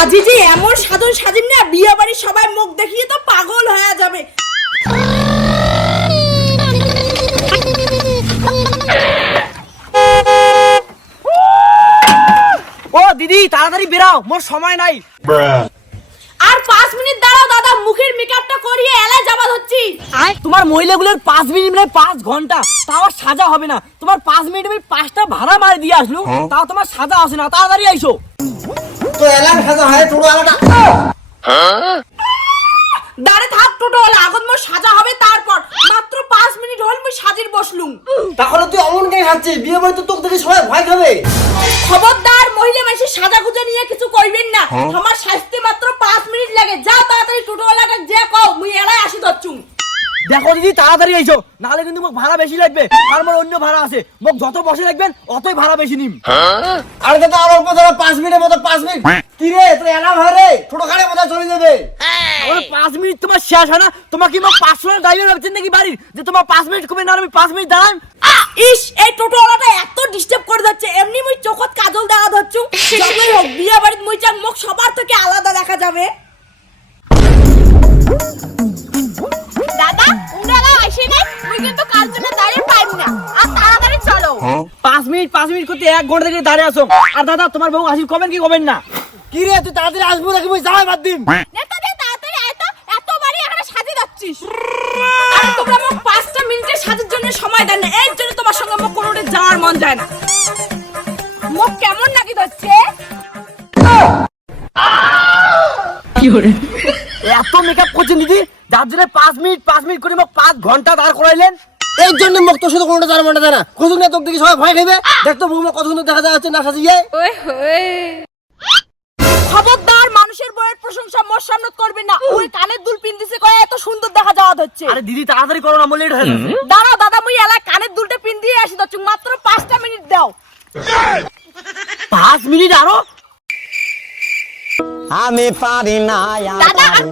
আজি যে এমন সাধন সাজিন না বিয়ে বাড়ির সবাই মুখ দেখিয়ে তো পাগল হয়ে যাবে। ও দিদি তাড়াতাড়ি বেরাও মোর সময় নাই আর পাঁচ মিনিট দাঁড়াও দাদা মুখের মেকআপটা করিয়ে এলায় যাবা হচ্ছি তোমার মহিলাগুলোর পাঁচ মিনিট মানে পাঁচ ঘণ্টা তাও সাজা হবে না। তোমার পাঁচ মিনিট আমি পাঁচটা ভাড়া মারি দিয়ে আসলো তাও তোমার সাজা আসে না তাড়াতাড়ি আইসো। তো এলাম সাজা হয় টোটো আলাদা। দাঁড়ে থাক টোটো হলে আগত মোর সাজা হবে তারপর। মাত্র পাঁচ মিনিট হল মুই সাজির বসলুম। তাহলে তুই অমন কেন বিয়ে বাড়ি তো তোকে দেখে সবাই ভয় খাবে। খবরদার মহিলা মানুষের সাজা গুজা নিয়ে কিছু করবেন না। আমার স্বাস্থ্যে মাত্র পাঁচ মিনিট লাগে। যা তাড়াতাড়ি টোটো যে দেখো দিদি তাড়াতাড়ি আইসো। নাহলে কিন্তু মোক ভাড়া বেশি লাগবে। আর আমার অন্য ভাড়া আছে। মোক যত বসে রাখবেন অতই ভাড়া বেশি নিম। আর তো আর অল্প ধরো পাঁচ মিনিটের মতো পাঁচ মিনিট। কি রে তোর এলাম হয় রে? ছোটো খালে বোধহয় চলে যাবে। আমার পাঁচ মিনিট তোমার শেষ হয় না? তোমার কি মোক পাঁচশো ড্রাইভার ভাবছেন নাকি বাড়ির? যে তোমার পাঁচ মিনিট কমে না আমি পাঁচ মিনিট দাঁড়ান। ইস এই টোটো ওলাটা এত ডিস্টার্ব করে যাচ্ছে। এমনি মুই চোখত কাজল দেখা ধরছু। যতই হোক বিয়ে বাড়িতে মুই চান মুখ সবার থেকে আলাদা দেখা যাবে। মুই কিন্তু কার জন্য দাঁড়িয়ে পাইব না। আর তাড়াতাড়ি চলো। পাঁচ মিনিট পাঁচ মিনিট করতে এক ঘণ্টা থেকে দাঁড়িয়ে আসো আর দাদা তোমার বউ আসি কবেন কি কবেন না? কি রে তুই তাড়াতাড়ি আসব নাকি? মুই যাওয়াই বাদ দিম। নেতা দে তাড়াতাড়ি আয় তো। এত বাড়ি এখানে সাজে যাচ্ছিস। আর তোমরা মোক পাঁচটা মিনিটের সাজের জন্য সময় দেন না। এর জন্য তোমার সঙ্গে মোক কোনোটা যাওয়ার মন যায় না। মুখ কেমন নাকি ধরছে? এত মেকআপ করছেন দিদি? যার জন্য পাঁচ মিনিট পাঁচ মিনিট করে মোক পাঁচ ঘণ্টা দাঁড় করাইলেন। এই জন্য মুখ তোর সাথে কোনোটা জানা মনে যায় না। কতদিন না তোকে দেখে সবাই ভয় খাবে দেখ তো বউমা কত সুন্দর দেখা যাচ্ছে না সাজিয়ে খবরদার মানুষের বইয়ের প্রশংসা মোর সামনে করবেন না। ওই কানের দুল পিন দিছে কয়ে এত সুন্দর দেখা যাওয়া হচ্ছে আরে দিদি তাড়াতাড়ি করো না হয়ে যাচ্ছে দাদা মুই এলাকায় কানের দুলটা পিন দিয়ে আসি দচ্ছু মাত্র পাঁচটা মিনিট দাও। পাঁচ মিনিট আরও? আমি পারি না দাদা আর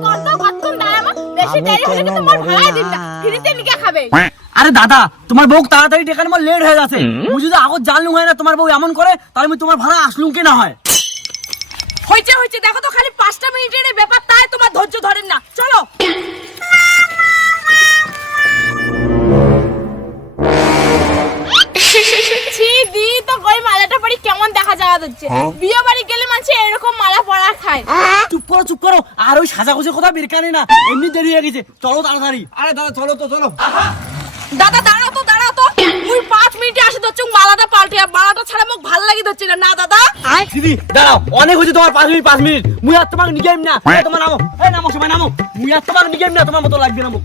আরে দাদা তোমার বউ তাড়াতাড়ি টেকার আমার লেট হয়ে যাচ্ছে। মুই যদি আগত জানলু হয় না তোমার বউ এমন করে তাহলে আমি তোমার ভাড়া আসলুম কি না হয়? হয়েছে হয়েছে দেখো তো খালি পাঁচটা মিনিটের ব্যাপার তাই তোমার ধৈর্য ধরেন না। চলো। ছি দি তো কই মালাটা পরি কেমন দেখা যাওয়া যাচ্ছে বিয়ে বাড়ি গেলে মানুষ এরকম মালা পরা খায়। করো চুপ করো। আর ওই সাজা গুজের কথা বের কানে না। এমনি দেরি হয়ে গেছে। চলো তাড়াতাড়ি। আরে দাদা চলো তো চলো। দাদা দাঁড়াও তো দাঁড়াও তো। মুই পাঁচ মিনিটে আসি দচ্ছু মালাটা পাল্টে। আর মালাটা ছাড়া মোক ভালো লাগি ধরছে না। না দাদা। আয়। দিদি দাঁড়াও। অনেক হয়েছে তোমার পাঁচ মিনিট পাঁচ মিনিট। মুই আর তোমাকে নিগেম না। তোমার নামো। এই নামো সবাই নামো। মুই আর তোমার নিগেম না তোমার মতো লাগবে না মুখ।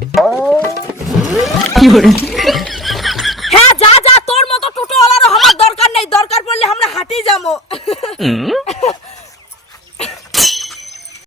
হ্যাঁ যা যা তোর মতো টোটোওয়ালারও আমার দরকার নেই। দরকার পড়লে আমরা হাঁটেই যাব।